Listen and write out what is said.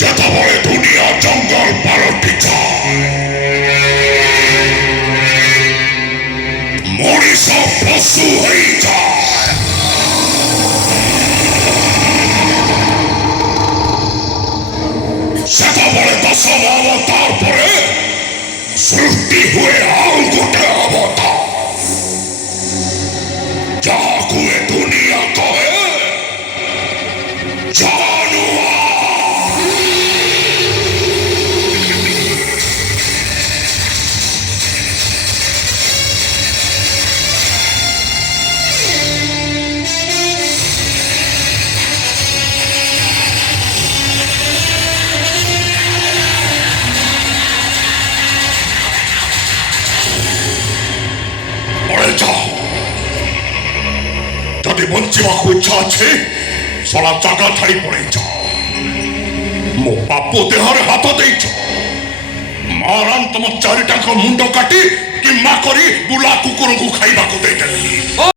যেতবলে দুনিয়া জঙ্গল পালটি মଣିষ পশু হয়ে যায় সেতবলে দশম অবতার পরে সৃষ্টি হয়ে আর গোটে অবতার যাহাକୁ ଏ ଦୁନିଆ କହେ ଜାନୁଆ। পড়ে যাও যদি বঞ্চিବାକୁ ଇଚ୍ଛା ଅଛି ଶଳା ଜାଗା ଛାଡ଼ି ପଳେଇ ଯାଅ। ମୋ ବାପ ଦେହରେ ହାତ ଦେଇଛ ମାରାମ ତମ ଚାରିଟାଙ୍କ ମୁଣ୍ଡ କାଟି କିମ୍ମା କରି ବୁଲା କୁକୁରକୁ ଖାଇବାକୁ ଦେଇଦେଲି।